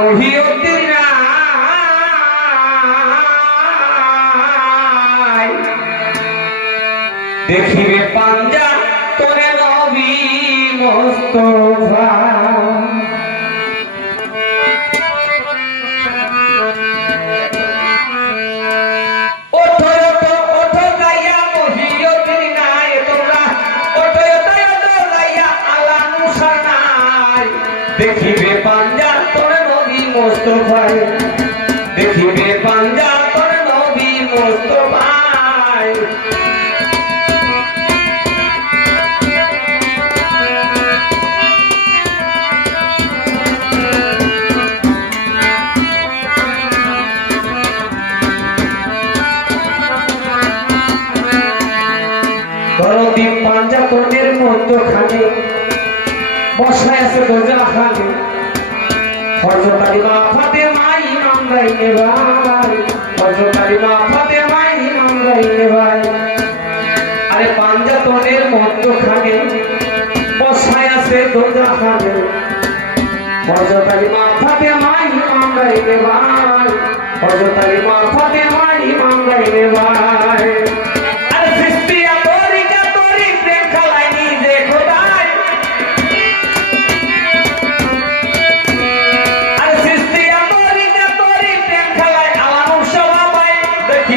মহিয়তির দেখিবে পাঞ্জা তোরে নবী মোস্তফা ওঠো ওঠো ওঠো গাইয়া মহিয়তির নাই তোমরা ওঠো ওঠো ওঠো গাইয়া আলা মুসা নাই দেখিবে নবী মোস্তফায় দেখিবে পাঞ্জা তোরে নবী মোস্তফায় দরদি পাঞ্জা তোদের মধ্যখানে বসায় আছে দরজা খানে হযরত আলী মা ফাতেমা ইমাম রাইনে ভাই হযরত আলী মা ফাতেমা ইমাম রাইনে ভাই আরে পাঞ্জা মধ্যখানে বসায় আছে দরজা খানে হযরত আলী মা ফাতেমা ইমাম রাইনে ভাই হযরত আলী ফাতেমা ইমাম রাইনে ভাই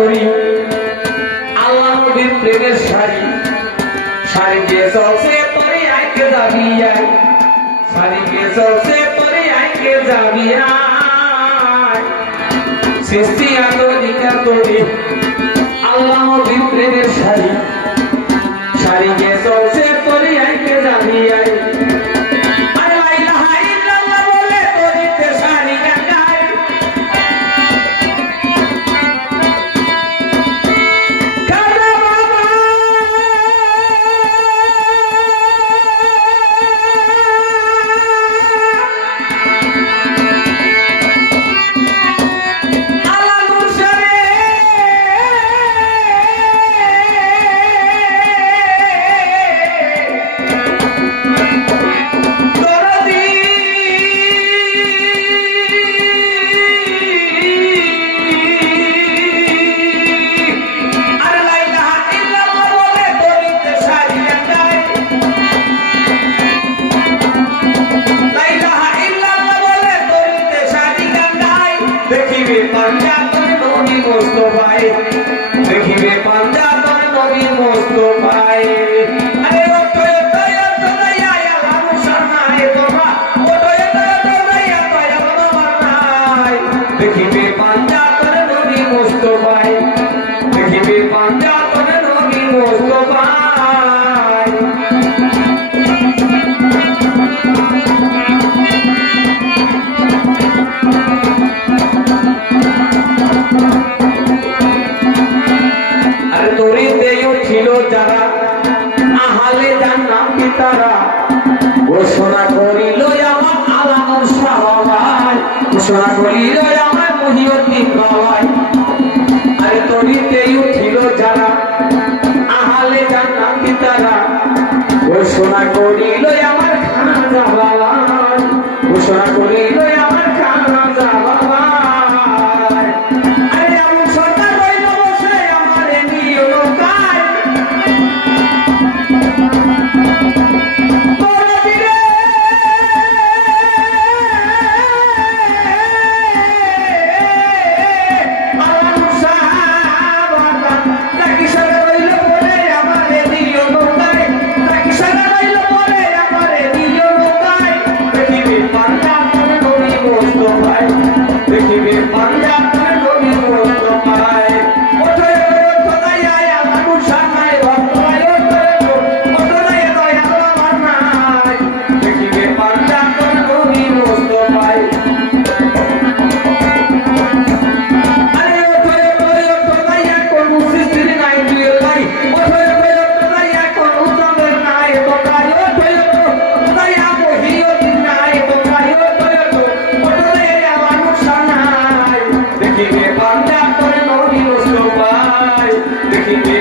করি। আল্লাহ নবীর প্রেমের শাড়ি। শাড়ি দিয়ে চলছে, পরে আইকে যাবি শাড়ি দিয়ে চলছে, পরে আইকে যাবি সৃষ্টি আলো ভিকা করি। দেখিবে পাঞ্জাবের নবী মুস্তাফায়ে আরে ওঠো ওঠো ঘোষণা করিল আমার আলামর সবাই ঘোষণা করিল আমার মহিয়তি বাবাই আরে তরিতেই উঠিল যারা দেখিবে পাঞ্জাতন